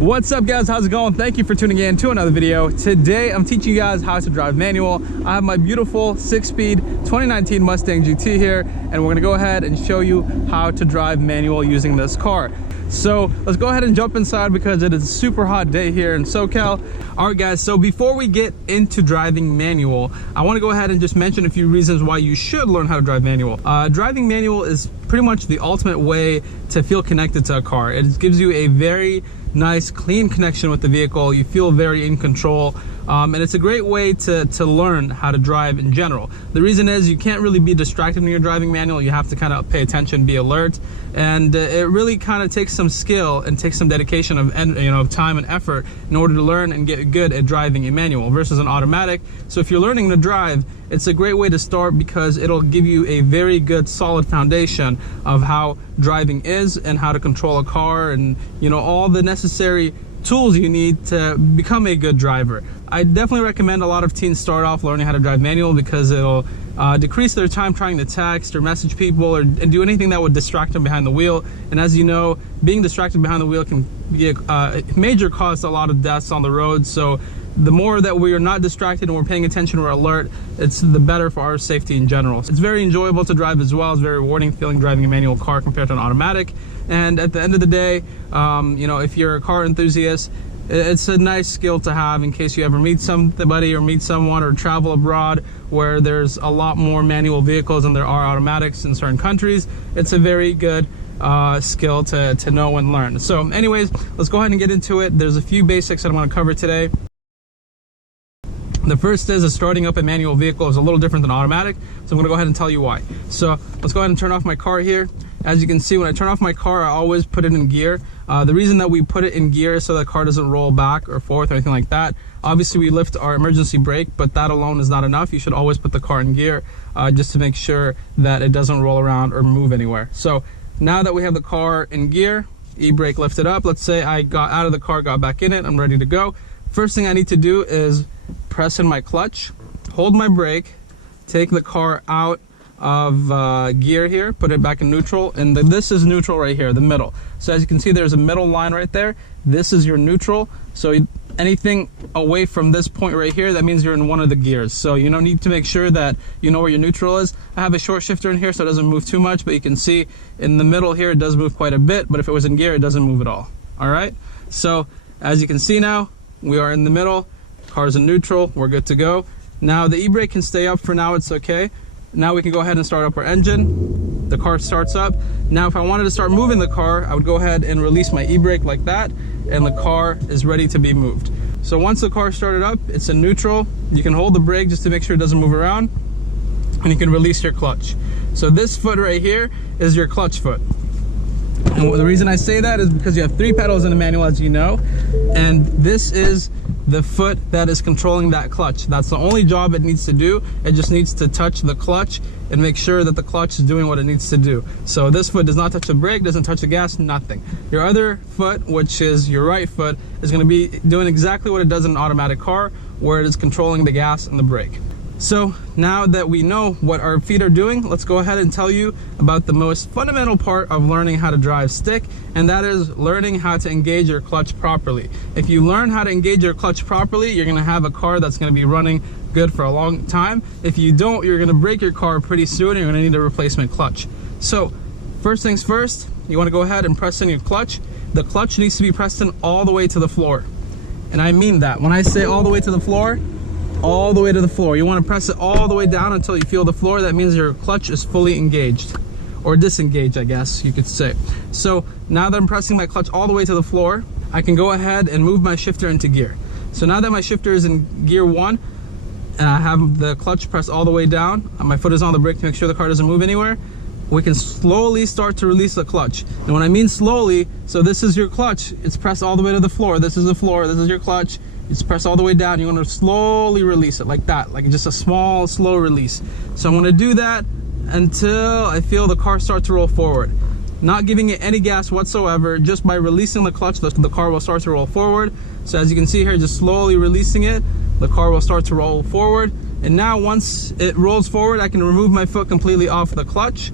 What's up guys, how's it going? Thank you for tuning in to another video. Today I'm teaching you guys how to drive manual. I have my beautiful 6-speed 2019 Mustang GT here, and we're gonna go ahead and show you how to drive manual using this car. So let's go ahead and jump inside because it is a super hot day here in SoCal. All right guys, so before we get into driving manual, I want to go ahead and just mention a few reasons why you should learn how to drive manual. Driving manual is pretty much the ultimate way to feel connected to a car. It gives you a very nice, clean connection with the vehicle. You feel very in control. And it's a great way to learn how to drive in general. The reason is you can't really be distracted when you're driving manual. You have to kind of pay attention, be alert, and it really kind of takes some skill and takes some dedication of time and effort in order to learn and get good at driving a manual versus an automatic. So if you're learning to drive, it's a great way to start because it'll give you a very good solid foundation of how driving is and how to control a car and all the necessary tools you need to become a good driver. I definitely recommend a lot of teens start off learning how to drive manual because it'll decrease their time trying to text or message people and do anything that would distract them behind the wheel. And as you know, being distracted behind the wheel can be a major cause to a lot of deaths on the road. So the more that we are not distracted and we're paying attention, we're alert, it's the better for our safety in general. It's very enjoyable to drive as well. It's very rewarding feeling driving a manual car compared to an automatic. And at the end of the day, if you're a car enthusiast, it's a nice skill to have in case you ever meet somebody or meet someone or travel abroad where there's a lot more manual vehicles than there are automatics in certain countries. It's a very good skill to know and learn. So anyways, let's go ahead and get into it. There's a few basics that I'm going to cover today. The first is starting up a manual vehicle is a little different than automatic, so I'm going to go ahead and tell you why. So let's go ahead and turn off my car here. As you can see, when I turn off my car, I always put it in gear. The reason that we put it in gear is so the car doesn't roll back or forth or anything like that. Obviously, we lift our emergency brake, but that alone is not enough. You should always put the car in gear just to make sure that it doesn't roll around or move anywhere. So now that we have the car in gear, e-brake lifted up, let's say I got out of the car, got back in it, I'm ready to go. First thing I need to do is press in my clutch, hold my brake, take the car out of gear here, put it back in neutral, and this is neutral right here, the middle. So as you can see, there's a middle line right there. This is your neutral. So anything away from this point right here, that means you're in one of the gears. So you don't need to make sure that you know where your neutral is. I have a short shifter in here so it doesn't move too much, but you can see in the middle here it does move quite a bit, but if it was in gear it doesn't move at all. All right, so as you can see now, we are in the middle, car's in neutral, we're good to go. Now the e-brake can stay up for now, it's okay. Now we can go ahead and start up our engine. The car starts up. Now if I wanted to start moving the car, I would go ahead and release my e-brake like that, and the car is ready to be moved. So once the car started up, it's in neutral. You can hold the brake just to make sure it doesn't move around, and you can release your clutch. So this foot right here is your clutch foot. And the reason I say that is because you have 3 pedals in the manual, as you know, and this is the foot that is controlling that clutch. That's the only job it needs to do. It just needs to touch the clutch and make sure that the clutch is doing what it needs to do. So this foot does not touch the brake, doesn't touch the gas, nothing. Your other foot, which is your right foot, is going to be doing exactly what it does in an automatic car, where it is controlling the gas and the brake. So now that we know what our feet are doing, let's go ahead and tell you about the most fundamental part of learning how to drive stick, and that is learning how to engage your clutch properly. If you learn how to engage your clutch properly, you're going to have a car that's going to be running good for a long time. If you don't, you're going to break your car pretty soon and you're going to need a replacement clutch. So first things first, you want to go ahead and press in your clutch. The clutch needs to be pressed in all the way to the floor. And I mean that. When I say all the way to the floor, all the way to the floor. You want to press it all the way down until you feel the floor. That means your clutch is fully engaged, or disengaged, I guess you could say. So now that I'm pressing my clutch all the way to the floor, I can go ahead and move my shifter into gear. So now that my shifter is in gear 1, and I have the clutch pressed all the way down, my foot is on the brake to make sure the car doesn't move anywhere, we can slowly start to release the clutch. And when I mean slowly, so this is your clutch, it's pressed all the way to the floor. This is the floor, this is your clutch. It's pressed all the way down. You want to slowly release it like that, like just a small, slow release. So I'm going to do that until I feel the car start to roll forward. Not giving it any gas whatsoever, just by releasing the clutch, the car will start to roll forward. So as you can see here, just slowly releasing it, the car will start to roll forward. And now once it rolls forward, I can remove my foot completely off the clutch,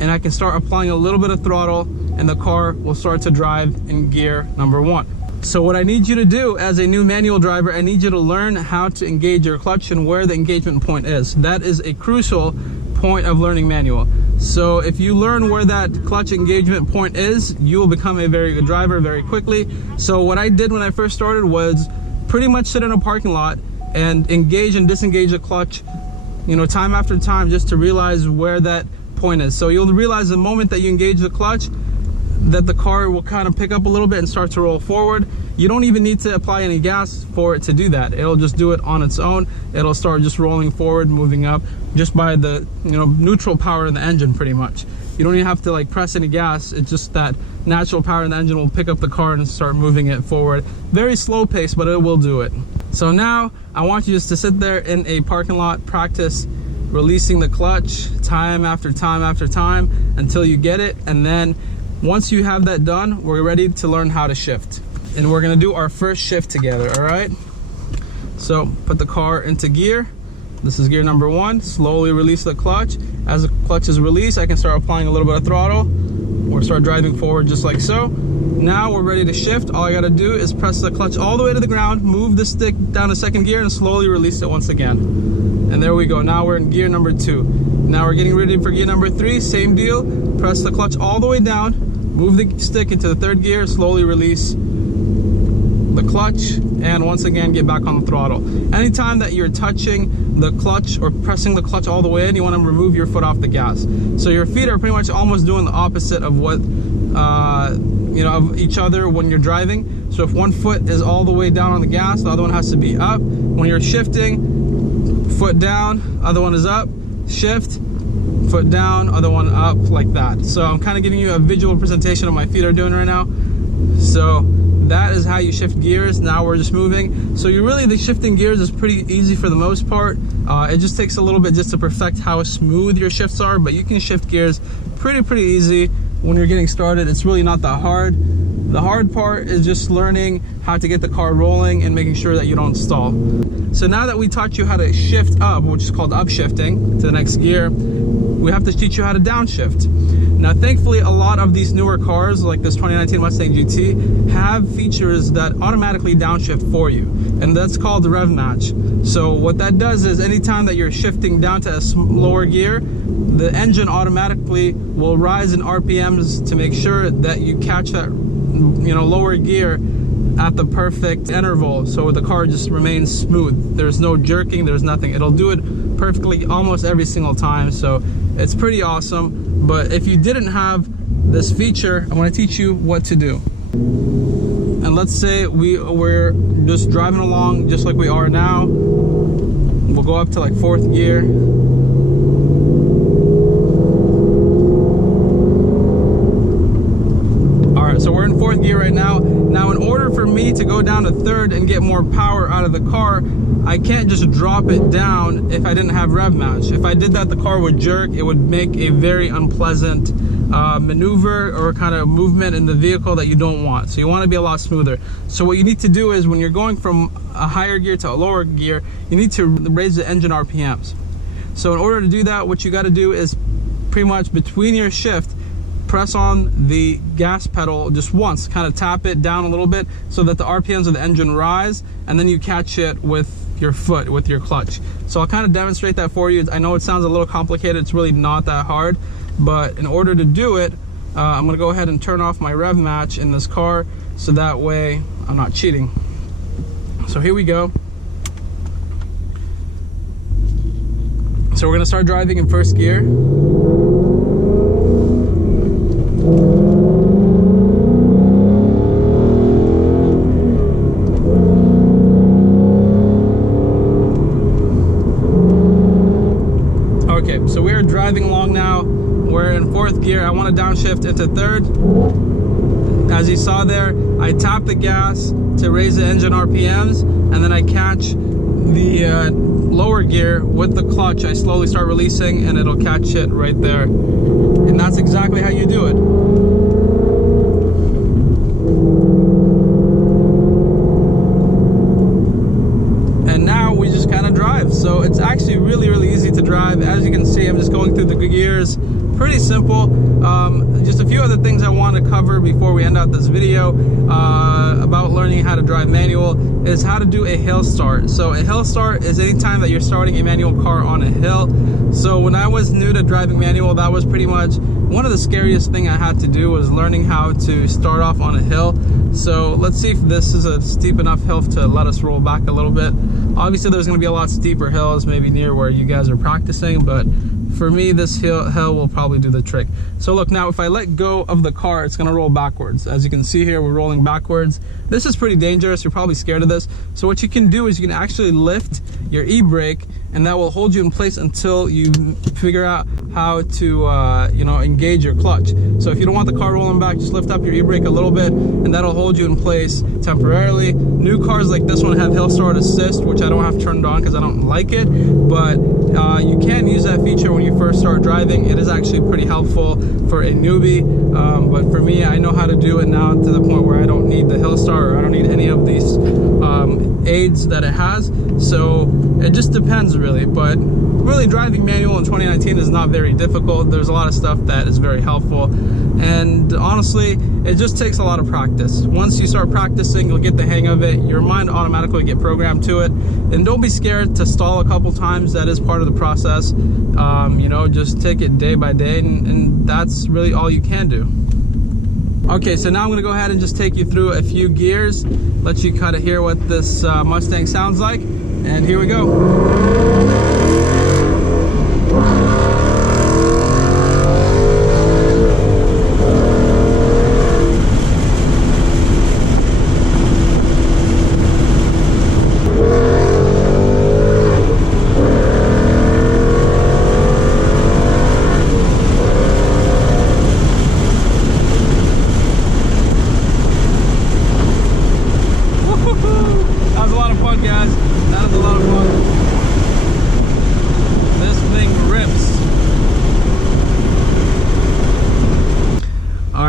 and I can start applying a little bit of throttle, and the car will start to drive in gear number 1. So what I need you to do as a new manual driver, I need you to learn how to engage your clutch and where the engagement point is. That is a crucial point of learning manual. So if you learn where that clutch engagement point is, you will become a very good driver very quickly. So what I did when I first started was pretty much sit in a parking lot and engage and disengage the clutch, you know, time after time, just to realize where that point is. So you'll realize the moment that you engage the clutch, that the car will kind of pick up a little bit and start to roll forward. You don't even need to apply any gas for it to do that. It'll just do it on its own. It'll start just rolling forward, moving up, just by the, you know, neutral power of the engine pretty much. You don't even have to like press any gas. It's just that natural power in the engine will pick up the car and start moving it forward. Very slow pace, but it will do it. So now I want you just to sit there in a parking lot, practice releasing the clutch time after time after time until you get it. And then once you have that done, we're ready to learn how to shift. And we're gonna do our first shift together, all right? So put the car into gear. This is gear number 1. Slowly release the clutch. As the clutch is released, I can start applying a little bit of throttle or start driving forward just like so. Now we're ready to shift. All I gotta do is press the clutch all the way to the ground, move the stick down to second gear and slowly release it once again. And there we go. Now we're in gear number 2. Now we're getting ready for gear number 3. Same deal. Press the clutch all the way down, move the stick into the third gear, slowly release the clutch, and once again get back on the throttle. Anytime that you're touching the clutch or pressing the clutch all the way in, you want to remove your foot off the gas. So your feet are pretty much almost doing the opposite of what you know, of each other when you're driving. So if one foot is all the way down on the gas, the other one has to be up. When you're shifting, foot down, other one is up, shift, foot down, other one up, like that. So I'm kind of giving you a visual presentation of what my feet are doing right now. So that is how you shift gears. Now we're just moving. So the shifting gears is pretty easy for the most part. It just takes a little bit just to perfect how smooth your shifts are, but you can shift gears pretty easy when you're getting started. It's really not that hard. The hard part is just learning how to get the car rolling and making sure that you don't stall. So now that we taught you how to shift up, which is called upshifting to the next gear, we have to teach you how to downshift. Now, thankfully, a lot of these newer cars, like this 2019 Mustang GT, have features that automatically downshift for you, and that's called the rev match. So what that does is anytime that you're shifting down to a lower gear, the engine automatically will rise in RPMs to make sure that you catch that, you know, lower gear at the perfect interval, so the car just remains smooth. There's no jerking, there's nothing. It'll do it perfectly almost every single time, so it's pretty awesome. But if you didn't have this feature, I want to teach you what to do. And let's say we're just driving along just like we are now. We'll go up to like 4th gear. So we're in 4th gear right now. Now, in order for me to go down to 3rd and get more power out of the car, I can't just drop it down if I didn't have rev match. If I did that, the car would jerk. It would make a very unpleasant maneuver or kind of movement in the vehicle that you don't want. So you want to be a lot smoother. So what you need to do is when you're going from a higher gear to a lower gear, you need to raise the engine RPMs. So in order to do that, what you got to do is pretty much between your shift, press on the gas pedal just once, kind of tap it down a little bit so that the RPMs of the engine rise, and then you catch it with your foot, with your clutch. So I'll kind of demonstrate that for you. I know it sounds a little complicated. It's really not that hard, but in order to do it, I'm gonna go ahead and turn off my rev match in this car so that way I'm not cheating. So here we go. So we're gonna start driving in 1st gear. Okay, so we're driving along now. We're in 4th gear. I want to downshift into 3rd. As you saw there, I tap the gas to raise the engine RPMs, and then I catch the lower gear with the clutch. I slowly start releasing, and it'll catch it right there. And that's exactly how you do it. And now we just kind of drive. So it's actually really easy to drive. As you can see, I'm just going through the gears pretty simple. Just a few other things I want to cover before we end out this video about learning how to drive manual is how to do a hill start. So a hill start is any time that you're starting a manual car on a hill. So when I was new to driving manual, that was pretty much one of the scariest thing I had to do, was learning how to start off on a hill. So let's see if this is a steep enough hill to let us roll back a little bit. Obviously there's going to be a lot steeper hills maybe near where you guys are practicing, but for me this hill will probably do the trick. So look, now if I let go of the car, it's going to roll backwards. As you can see here, we're rolling backwards. This is pretty dangerous. You're probably scared of this. So what you can do is you can actually lift your e-brake, and that will hold you in place until you figure out how to you know, engage your clutch. So if you don't want the car rolling back, just lift up your e-brake a little bit, and that'll hold you in place temporarily. New cars like this one have hill start assist, which I don't have turned on because I don't like it, but you can use that feature when you first start driving. It is actually pretty helpful for a newbie, but for me, I know how to do it now to the point where I don't need the hill start, or I don't need any of these aids that it has. So it just depends really, but really driving manual in 2019 is not very difficult. There's a lot of stuff that is very helpful, and honestly it just takes a lot of practice. Once you start practicing, you'll get the hang of it. Your mind automatically get programmed to it, and don't be scared to stall a couple times. That is part of the process. You know, just take it day by day, and that's really all you can do. Okay, so now I'm gonna go ahead and just take you through a few gears, let you kind of hear what this Mustang sounds like, and here we go.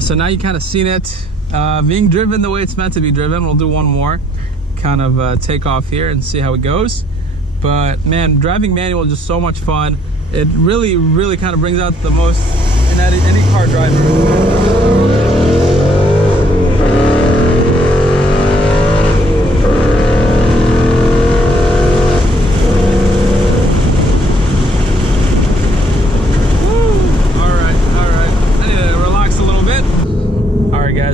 So now you kind of seen it being driven the way it's meant to be driven. We'll do one more kind of take off here and see how it goes. But man, driving manual is just so much fun. It really kind of brings out the most in any car driver.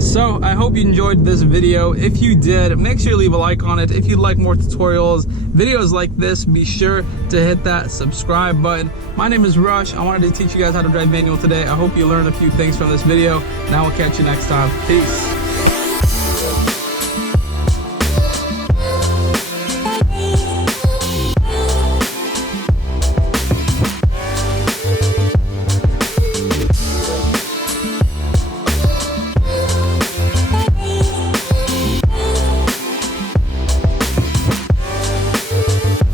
So I hope you enjoyed this video. If you did, make sure you leave a like on it. If you'd like more tutorials, videos like this, be sure to hit that subscribe button. My name is Rush. I wanted to teach you guys how to drive manual today. I hope you learned a few things from this video, and I will catch you next time. Peace.